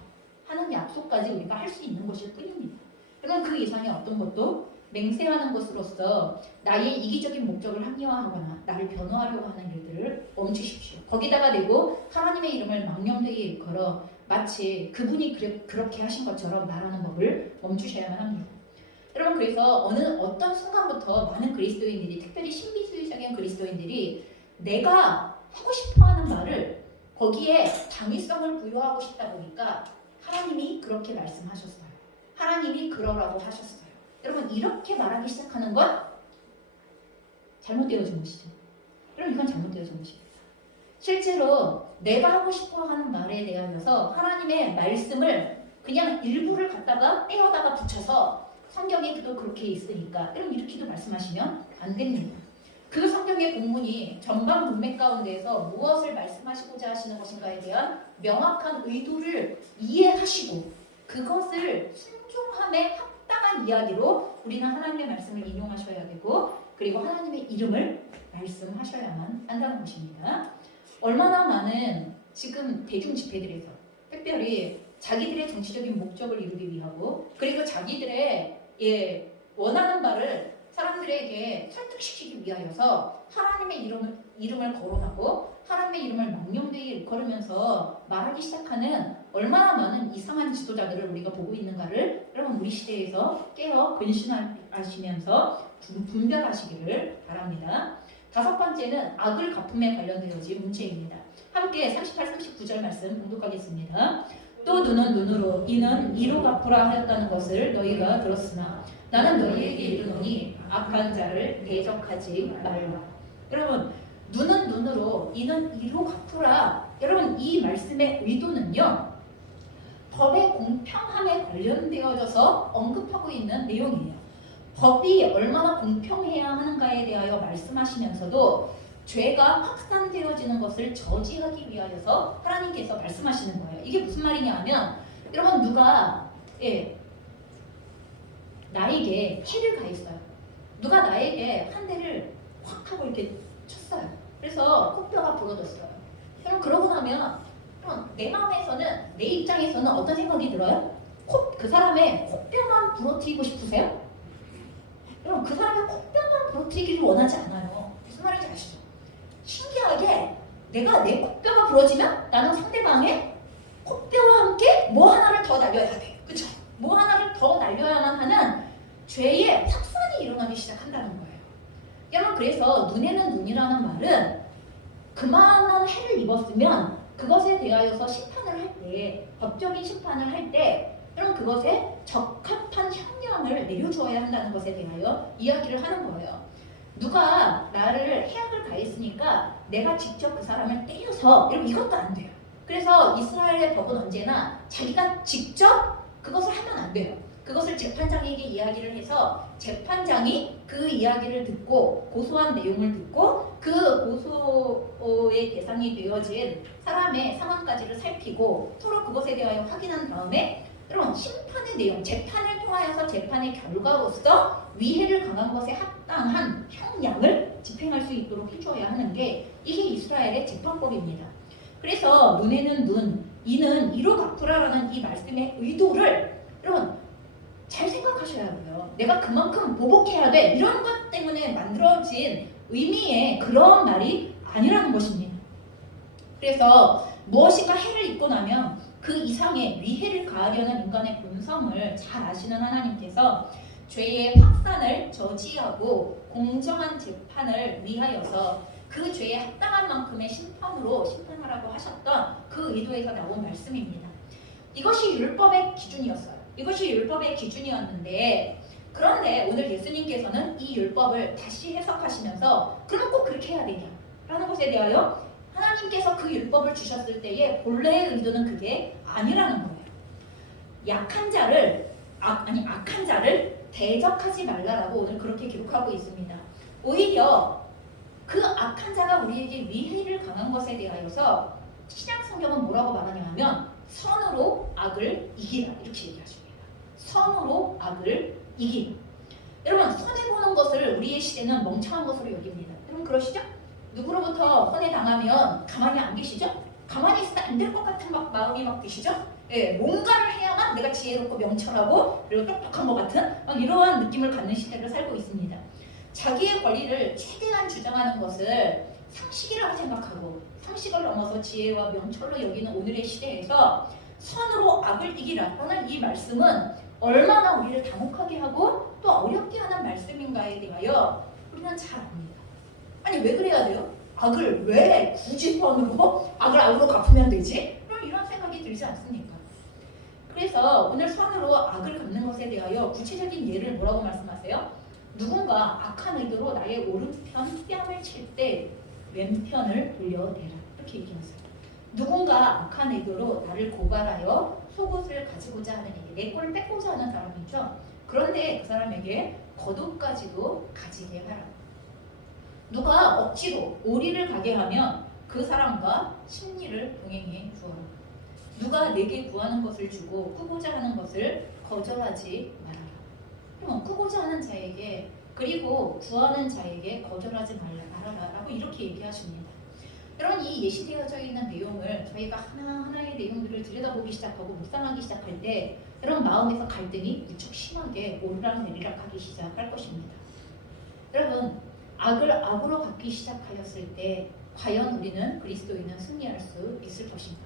하는 약속까지 우리가 할 수 있는 것일 뿐입니다. 그러면 그 이상의 어떤 것도 맹세하는 것으로서 나의 이기적인 목적을 합리화하거나 나를 변호하려고 하는 일들을 멈추십시오. 거기다가 대고 하나님의 이름을 망령되이 일컬어 마치 그분이 그렇게 하신 것처럼 말하는 법을 멈추셔야만 합니다. 여러분, 그래서 어떤 순간부터 많은 그리스도인들이, 특별히 신비주의적인 그리스도인들이 내가 하고 싶어하는 말을 거기에 당위성을 부여하고 싶다 보니까 하나님이 그렇게 말씀하셨어요. 하나님이 그러라고 하셨어요. 여러분, 이렇게 말하기 시작하는 건 잘못되어진 것이죠. 여러분, 이건 잘못되어진 것입니다. 실제로 내가 하고 싶어 하는 말에 대하여서 하나님의 말씀을 그냥 일부를 갖다가 떼어다가 붙여서 성경에 또 그렇게 있으니까 이렇게도 말씀하시면 안 됩니다. 그 성경의 본문이 전방 문맥 가운데에서 무엇을 말씀하시고자 하시는 것인가에 대한 명확한 의도를 이해하시고 그것을 순종함에 합당한 이야기로 우리는 하나님의 말씀을 인용하셔야 되고 그리고 하나님의 이름을 말씀하셔야만 한다는 것입니다. 얼마나 많은 지금 대중 집회들에서 특별히 자기들의 정치적인 목적을 이루기 위하고 그리고 자기들의 원하는 바를 사람들에게 설득시키기 위하여서 하나님의 이름을 거론하고 하나님의 이름을 망령되이 일컬으면서 말하기 시작하는 얼마나 많은 이상한 지도자들을 우리가 보고 있는가를 여러분 우리 시대에서 깨어 근신하시면서 분별하시기를 바랍니다. 다섯 번째는 악을 갚음에 관련되어진 문제입니다. 함께 38, 39절 말씀 봉독하겠습니다. 또 눈은 눈으로 이는 이로 갚으라 하였다는 것을 너희가 들었으나 나는 너희에게 이르노니 악한 자를 대적하지 말라. 여러분 눈은 눈으로 이는 이로 갚으라. 여러분 이 말씀의 의도는요 법의 공평함에 관련되어져서 언급하고 있는 내용이에요. 법이 얼마나 공평해야 하는가에 대하여 말씀하시면서도 죄가 확산되어지는 것을 저지하기 위하여서 하나님께서 말씀하시는 거예요. 이게 무슨 말이냐 하면 여러분 누가 나에게 해를 가했어요. 누가 나에게 한 대를 확 하고 이렇게 쳤어요. 그래서 코뼈가 부러졌어요. 그럼 그러고 나면 내 마음에서는 내 입장에서는 어떤 생각이 들어요? 그 사람의 코뼈만 부러뜨리고 싶으세요? 여러분 그 사람의 코뼈만 부러뜨리기를 원하지 않아요. 무슨 말인지 아시죠? 신기하게 내가 내 코뼈가 부러지면 나는 상대방의 코뼈와 함께 뭐 하나를 더 날려야 돼. 그쵸? 뭐 하나를 더 날려야만 하는 죄의 확산이 일어나기 시작한다는 거예요. 여러분 그래서 눈에는 눈이라는 말은 그만한 해를 입었으면 그것에 대하여서 심판을 할 때, 법적인 심판을 할 때 여러분 그것에 적합한 형량을 내려주어야 한다는 것에 대하여 이야기를 하는 거예요. 누가 나를 해악을 가했으니까 내가 직접 그 사람을 때려서 여러분 이것도 안 돼요. 그래서 이스라엘의 법은 언제나 자기가 직접 그것을 하면 안 돼요. 그것을 재판장에게 이야기를 해서 재판장이 그 이야기를 듣고 고소한 내용을 듣고 그 고소의 대상이 되어진 사람의 상황까지를 살피고 서로 그것에 대하여 확인한 다음에 여러분 심판의 내용, 재판을 통하여서 재판의 결과로서 위해를 강한 것에 합당한 형량을 집행할 수 있도록 해줘야 하는 게 이게 이스라엘의 재판법입니다. 그래서 눈에는 눈, 이는 이로 갚으라라는 이 말씀의 의도를 여러분 잘 생각하셔야 해요. 내가 그만큼 보복해야 돼. 이런 것 때문에 만들어진 의미의 그런 말이 아니라는 것입니다. 그래서 무엇인가 해를 입고 나면 그 이상의 위해를 가하려는 인간의 본성을 잘 아시는 하나님께서 죄의 확산을 저지하고 공정한 재판을 위하여서 그 죄에 합당한 만큼의 심판으로 심판하라고 하셨던 그 의도에서 나온 말씀입니다. 이것이 율법의 기준이었어요. 이것이 율법의 기준이었는데 그런데 오늘 예수님께서는 이 율법을 다시 해석하시면서 그럼 꼭 그렇게 해야 되냐? 라는 것에 대하여 하나님께서 그 율법을 주셨을 때의 본래의 의도는 그게 아니라는 거예요. 악한 자를 대적하지 말라라고 오늘 그렇게 기록하고 있습니다. 오히려 그 악한 자가 우리에게 위해를 강한 것에 대하여서 신약 성경은 뭐라고 말하냐 하면 선으로 악을 이기라 이렇게 얘기하십니다. 선으로 악을 이기라. 여러분 손해보는 것을 우리의 시대는 멍청한 것으로 여깁니다. 여러분 그러시죠? 누구로부터 손해당하면 가만히 안 계시죠? 가만히 있으면 안 될 것 같은 마음이 막 드시죠? 뭔가를 해야만 내가 지혜롭고 명철하고 그리고 똑똑한 것 같은 이러한 느낌을 갖는 시대를 살고 있습니다. 자기의 권리를 최대한 주장하는 것을 상식이라고 생각하고 상식을 넘어서 지혜와 명철로 여기는 오늘의 시대에서 선으로 악을 이기라라는 이 말씀은 얼마나 우리를 당혹하게 하고 또 어렵게 하는 말씀인가에 대하여 우리는 잘 압니다. 아니 왜 그래야 돼요? 악을 왜 굳이 선으로 악을 악으로 갚으면 되지? 그럼 이런 생각이 들지 않습니까? 그래서 오늘 선으로 악을 갚는 것에 대하여 구체적인 예를 뭐라고 말씀하세요? 누군가 악한 의도로 나의 오른편 뺨을 칠 때 왼편을 돌려대라 이렇게 얘기하세요. 누군가 악한 의도로 나를 고발하여 속옷을 가지고자 하는 이게 내 꼴을 뺏고자 하는 사람이죠. 그런데 그 사람에게 겉옷까지도 가지게 하라. 누가 억지로 오리를 가게 하면 그 사람과 심리를 동행해 주어라. 누가 내게 구하는 것을 주고 꾸고자 하는 것을 거절하지 말아라. 그럼 꾸고자 하는 자에게 그리고 구하는 자에게 거절하지 말아라라고 이렇게 얘기하십니다. 여러분, 이 예시되어져 있는 내용을 저희가 하나하나의 내용들을 들여다보기 시작하고 묵상하기 시작할 때 여러분 마음에서 갈등이 무척 심하게 오르락내리락 하기 시작할 것입니다. 여러분, 악을 악으로 갚기 시작하였을 때 과연 우리는 그리스도인은 승리할 수 있을 것인가?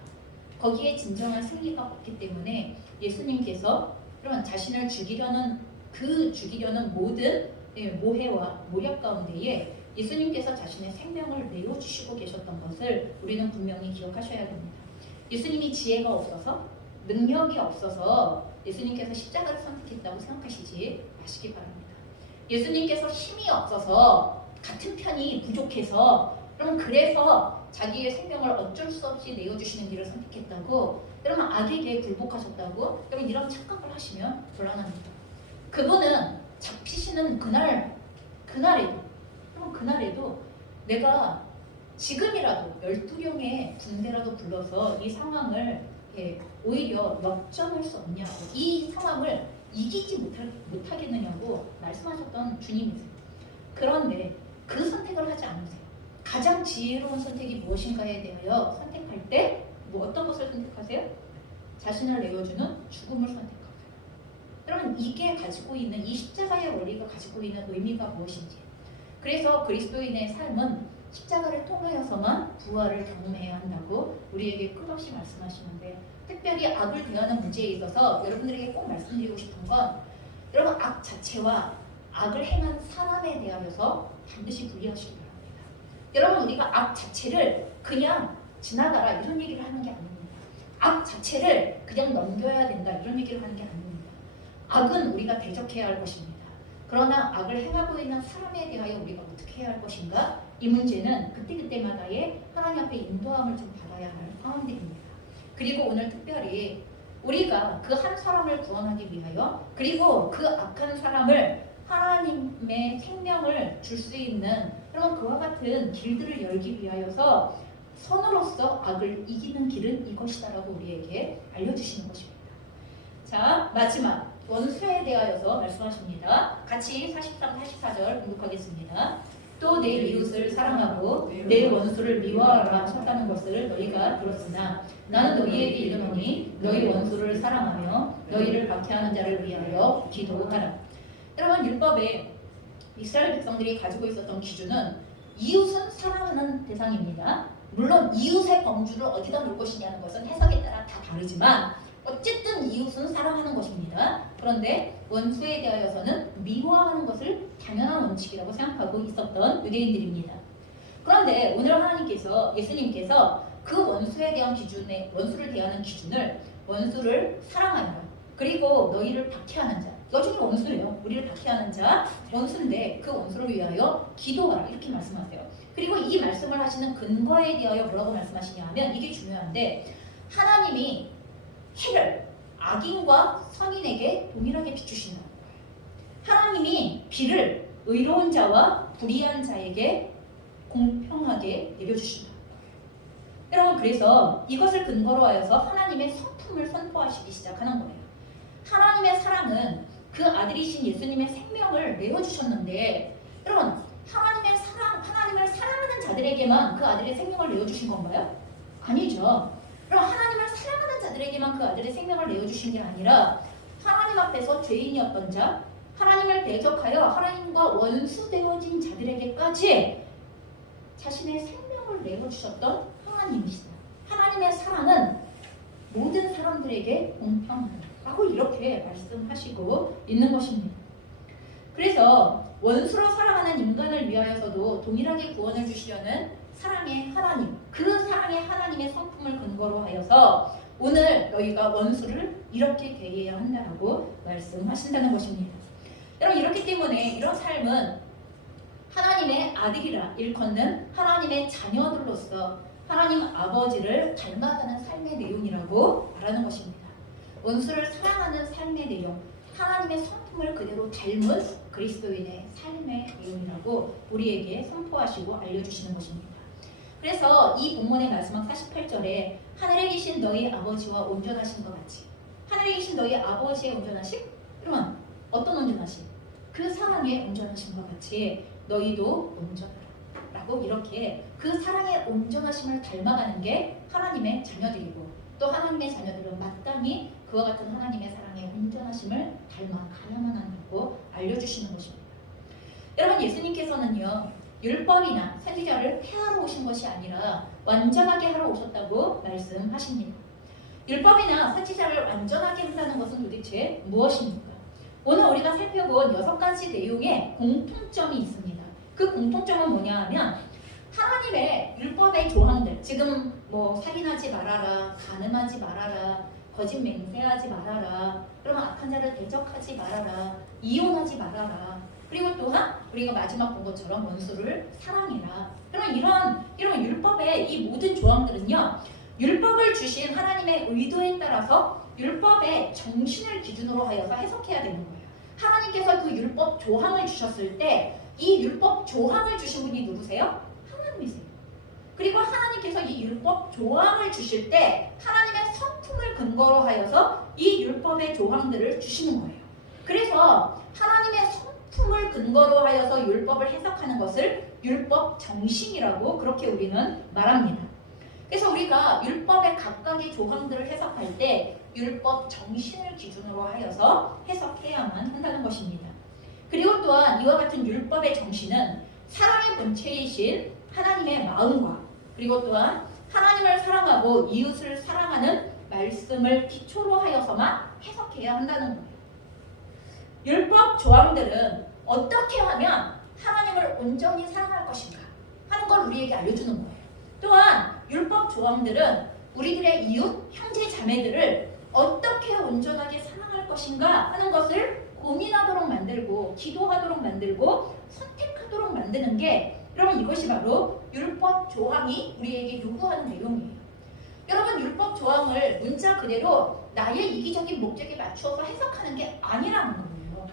거기에 진정한 승리가 없기 때문에 예수님께서 그런 자신을 죽이려는 모든 모해와 모략 가운데에 예수님께서 자신의 생명을 내어주시고 계셨던 것을 우리는 분명히 기억하셔야 됩니다. 예수님이 지혜가 없어서 능력이 없어서 예수님께서 십자가를 선택했다고 생각하시지 마시기 바랍니다. 예수님께서 힘이 없어서 같은 편이 부족해서 그래서 자기의 생명을 어쩔 수 없이 내어주시는 길을 선택했다고 여러분 악에게 굴복하셨다고 여러분 이런 착각을 하시면 곤란합니다. 그분은 잡히시는 그날에도 내가 지금이라도 12명의 군대라도 불러서 이 상황을 오히려 역전할 수 없냐고, 이 상황을 이기지 못하겠느냐고 말씀하셨던 주님이세요. 그런데 그 선택을 하지 않으세요. 가장 지혜로운 선택이 무엇인가에 대하여 선택할 때 어떤 것을 선택하세요? 자신을 내어주는 죽음을 선택하세요. 여러분, 이게 가지고 있는 이 십자가의 원리가 가지고 있는 의미가 무엇인지, 그래서 그리스도인의 삶은 십자가를 통하여서만 부활을 경험해야 한다고 우리에게 끝없이 말씀하시는데, 특별히 악을 대하는 문제에 있어서 여러분들에게 꼭 말씀드리고 싶은 건 여러분 악 자체와 악을 행한 사람에 대하여서 반드시 분리하시기 바랍니다. 여러분, 우리가 악 자체를 그냥 지나가라 이런 얘기를 하는 게 아닙니다. 악 자체를 그냥 넘겨야 된다 이런 얘기를 하는 게 아닙니다. 악은 우리가 대적해야 할 것입니다. 그러나 악을 행하고 있는 사람에 대하여 우리가 어떻게 해야 할 것인가? 이 문제는 그때그때마다의 하나님 앞에 인도함을 좀 받아야 할 상황들입니다. 그리고 오늘 특별히 우리가 그 한 사람을 구원하기 위하여, 그리고 그 악한 사람을 하나님의 생명을 줄 수 있는 그런 그와 같은 길들을 열기 위하여서 선으로서 악을 이기는 길은 이것이다라고 우리에게 알려주시는 것입니다. 자, 마지막 원수에 대하여서 말씀하십니다. 같이 43, 44절 공독하겠습니다. 또 내 이웃을 사랑하고 내 원수를 미워하라 하셨다는 것을 너희가 들었으나 나는 너희에게 이르노니 너희 원수를 사랑하며 너희를 박해하는 자를 위하여 기도하라. 여러분, 율법에 이스라엘 백성들이 가지고 있었던 기준은 이웃은 사랑하는 대상입니다. 물론 이웃의 범주를 어디다 놓을 것이냐는 것은 해석에 따라 다 다르지만 어쨌든 이웃은 사랑하는 것입니다. 그런데 원수에 대하여서는 미워하는 것을 당연한 원칙이라고 생각하고 있었던 유대인들입니다. 그런데 오늘 하나님께서, 예수님께서 그 원수에 대한 원수를 대하는 기준을 원수를 사랑하라, 그리고 너희를 박해하는 자, 여전히 원수예요. 우리를 박해하는 자, 원수인데 그 원수를 위하여 기도하라 이렇게 말씀하세요. 그리고 이 말씀을 하시는 근거에 대하여 뭐라고 말씀하시냐 하면 이게 중요한데, 하나님이 해를 악인과 선인에게 동일하게 비추신다. 하나님이 비를 의로운 자와 불의한 자에게 공평하게 내려주신다. 여러분, 그래서 이것을 근거로 하여서 하나님의 성품을 선포하시기 시작하는 거예요. 하나님의 사랑은 그 아들이신 예수님의 생명을 내어주셨는데, 여러분, 하나님을 사랑하는 자들에게만 그 아들의 생명을 내어주신 건가요? 아니죠. 그럼 하나님을 사랑하는 자들에게만 그 아들의 생명을 내어주신 게 아니라 하나님 앞에서 죄인이었던 자, 하나님을 대적하여 하나님과 원수되어진 자들에게까지 자신의 생명을 내어주셨던 하나님이시다. 하나님의 사랑은 모든 사람들에게 공평하다고 이렇게 말씀하시고 있는 것입니다. 그래서 원수로 살아가는 인간을 위하여서도 동일하게 구원을 주시려는 사랑의 하나님, 그 사랑의 하나님의 성품을 근거로 하여서 오늘 너희가 원수를 이렇게 대해야 한다고 말씀하신다는 것입니다. 여러분, 이렇기 때문에 이런 삶은 하나님의 아들이라 일컫는 하나님의 자녀들로서 하나님 아버지를 닮아가는 삶의 내용이라고 말하는 것입니다. 원수를 사랑하는 삶의 내용, 하나님의 성품을 그대로 닮은 그리스도인의 삶의 내용이라고 우리에게 선포하시고 알려주시는 것입니다. 그래서 이 본문의 마지막 48절에 하늘에 계신 너희 아버지와 온전하신 것 같이, 하늘에 계신 너희 아버지의 온전하심? 그러면 어떤 온전하심? 그 사랑의 온전하신 것 같이 너희도 온전하라 라고 이렇게 그 사랑의 온전하심을 닮아가는 게 하나님의 자녀들이고, 또 하나님의 자녀들은 마땅히 그와 같은 하나님의 사랑의 온전하심을 닮아가야만 한다고 알려주시는 것입니다. 여러분, 예수님께서는요, 율법이나 선지자를 폐하러 오신 것이 아니라 완전하게 하러 오셨다고 말씀하십니다. 율법이나 선지자를 완전하게 한다는 것은 도대체 무엇입니까? 오늘 우리가 살펴본 6가지 내용에 공통점이 있습니다. 그 공통점은 뭐냐 하면 하나님의 율법의 조항들, 지금 뭐 살인하지 말아라, 간음하지 말아라, 거짓 맹세하지 말아라, 그러면 악한 자를 대적하지 말아라, 이혼하지 말아라, 그리고 또한 우리가 마지막 본 것처럼 원수를 사랑해라. 그럼 이런 율법의 이 모든 조항들은요, 율법을 주신 하나님의 의도에 따라서 율법의 정신을 기준으로 하여서 해석해야 되는 거예요. 하나님께서 그 율법 조항을 주셨을 때 이 율법 조항을 주신 분이 누구세요? 하나님이세요. 그리고 하나님께서 이 율법 조항을 주실 때 하나님의 성품을 근거로 하여서 이 율법의 조항들을 주시는 거예요. 그래서 하나님의 성품을 근거로 하여서 율법을 해석하는 것을 율법 정신이라고 그렇게 우리는 말합니다. 그래서 우리가 율법의 각각의 조항들을 해석할 때 율법 정신을 기준으로 하여서 해석해야만 한다는 것입니다. 그리고 또한 이와 같은 율법의 정신은 사랑의 본체이신 하나님의 마음과, 그리고 또한 하나님을 사랑하고 이웃을 사랑하는 말씀을 기초로 하여서만 해석해야 한다는 거예요. 율법 조항들은 어떻게 하면 하나님을 온전히 사랑할 것인가 하는 걸 우리에게 알려주는 거예요. 또한 율법 조항들은 우리들의 이웃, 형제, 자매들을 어떻게 온전하게 사랑할 것인가 하는 것을 고민하도록 만들고, 기도하도록 만들고, 선택하도록 만드는 게, 여러분, 이것이 바로 율법 조항이 우리에게 요구하는 내용이에요. 여러분, 율법 조항을 문자 그대로 나의 이기적인 목적에 맞추어서 해석하는 게 아니라는 거예요.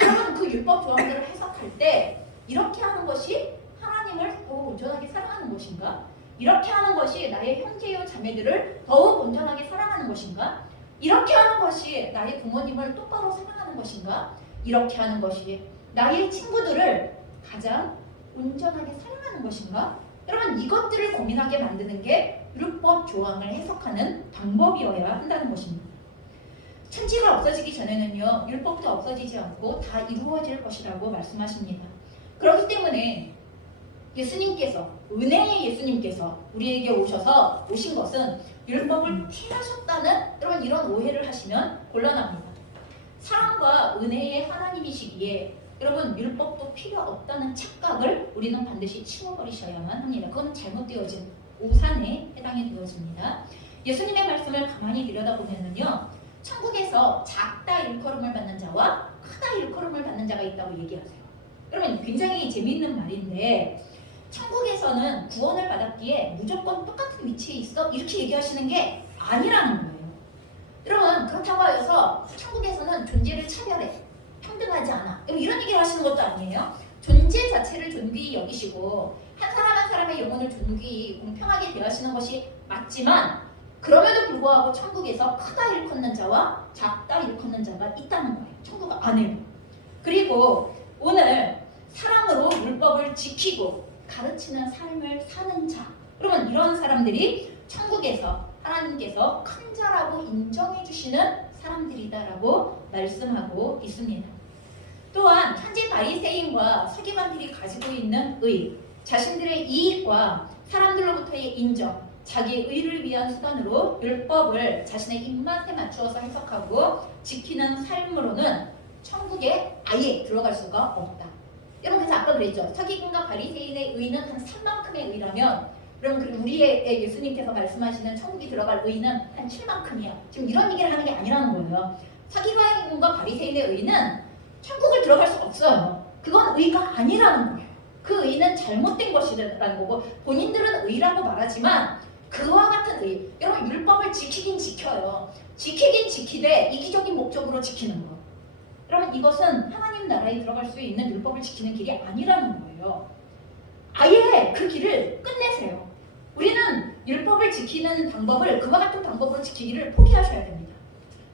여러분, 그 율법 조항들을 해석할 때 이렇게 하는 것이 하나님을 더욱 온전하게 사랑하는 것인가? 이렇게 하는 것이 나의 형제요 자매들을 더욱 온전하게 사랑하는 것인가? 이렇게 하는 것이 나의 부모님을 똑바로 사랑하는 것인가? 이렇게 하는 것이 나의 친구들을 가장 온전하게 사랑하는 것인가? 여러분, 이것들을 고민하게 만드는 게 율법 조항을 해석하는 방법이어야 한다는 것입니다. 천지가 없어지기 전에는요, 율법도 없어지지 않고 다 이루어질 것이라고 말씀하십니다. 그렇기 때문에 예수님께서, 은혜의 예수님께서 우리에게 오신 것은 율법을 피하셨다는, 여러분, 이런 오해를 하시면 곤란합니다. 사랑과 은혜의 하나님이시기에 여러분, 율법도 필요 없다는 착각을 우리는 반드시 치워버리셔야만 합니다. 그건 잘못되어진 오산에 해당이 되어집니다. 예수님의 말씀을 가만히 들여다보면요, 천국에서 작다 일컬음을 받는 자와 크다 일컬음을 받는 자가 있다고 얘기하세요. 그러면 굉장히 재미있는 말인데, 천국에서는 구원을 받았기에 무조건 똑같은 위치에 있어? 이렇게 얘기하시는 게 아니라는 거예요. 여러분, 그렇다고 하여서 천국에서는 존재를 차별해, 평등하지 않아, 이런 얘기를 하시는 것도 아니에요. 존재 자체를 존귀히 여기시고 한 사람 한 사람의 영혼을 존귀히 공평하게 대하시는 것이 맞지만, 그럼에도 불구하고 천국에서 크다 일컫는 자와 작다 일컫는 자가 있다는 거예요. 천국 안에도. 그리고 오늘 사랑으로 율법을 지키고 가르치는 삶을 사는 자, 그러면 이런 사람들이 천국에서 하나님께서 큰 자라고 인정해 주시는 사람들이다라고 말씀하고 있습니다. 또한 현재 바리새인과 서기관들이 가지고 있는 의, 자신들의 이익과 사람들로부터의 인정, 자기 의를 위한 수단으로 율법을 자신의 입맛에 맞추어서 해석하고 지키는 삶으로는 천국에 아예 들어갈 수가 없다. 여러분, 그래서 아까 그랬죠. 서기관과 바리새인의 의는 한 3만큼의 의라면, 그럼 우리의 예수님께서 말씀하시는 천국에 들어갈 의는 한 7만큼이야. 지금 이런 얘기를 하는 게 아니라는 거예요. 서기관과 바리새인의 의는 천국을 들어갈 수 없어요. 그건 의가 아니라는 거예요. 그 의는 잘못된 것이라는 거고 본인들은 의라고 말하지만 그와 같은 의. 여러분 율법을 지키긴 지켜요. 지키긴 지키되 이기적인 목적으로 지키는 거. 여러분 이것은 하나님 나라에 들어갈 수 있는 율법을 지키는 길이 아니라는 거예요. 아예 그 길을 끝내세요. 우리는 율법을 지키는 방법을 그와 같은 방법으로 지키기를 포기하셔야 됩니다.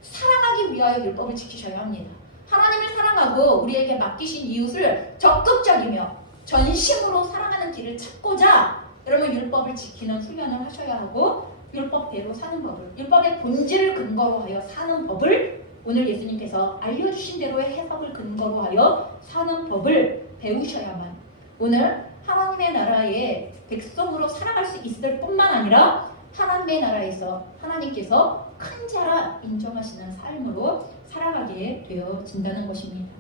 사랑하기 위하여 율법을 지키셔야 합니다. 하나님을 사랑하고 우리에게 맡기신 이웃을 적극적이며 전심으로 사랑하는 길을 찾고자 여러분 율법을 지키는 훈련을 하셔야 하고 율법대로 사는 법을, 율법의 본질을 근거로 하여 사는 법을 오늘 예수님께서 알려주신 대로의 해석을 근거로 하여 사는 법을 배우셔야만 오늘 하나님의 나라의 백성으로 살아갈 수 있을 뿐만 아니라 하나님의 나라에서 하나님께서 큰 자라 인정하시는 삶으로 살아가게 되어진다는 것입니다.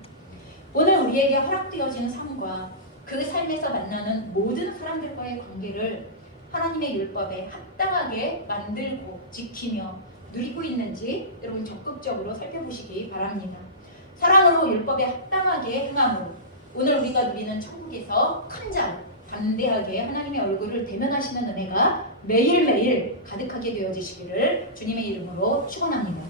오늘 우리에게 허락되어진 삶과 그 삶에서 만나는 모든 사람들과의 관계를 하나님의 율법에 합당하게 만들고 지키며 누리고 있는지 여러분 적극적으로 살펴보시기 바랍니다. 사랑으로 율법에 합당하게 행함으로 오늘 우리가 누리는 천국에서 큰 자, 담대하게 하나님의 얼굴을 대면하시는 은혜가 매일매일 가득하게 되어지시기를 주님의 이름으로 축원합니다.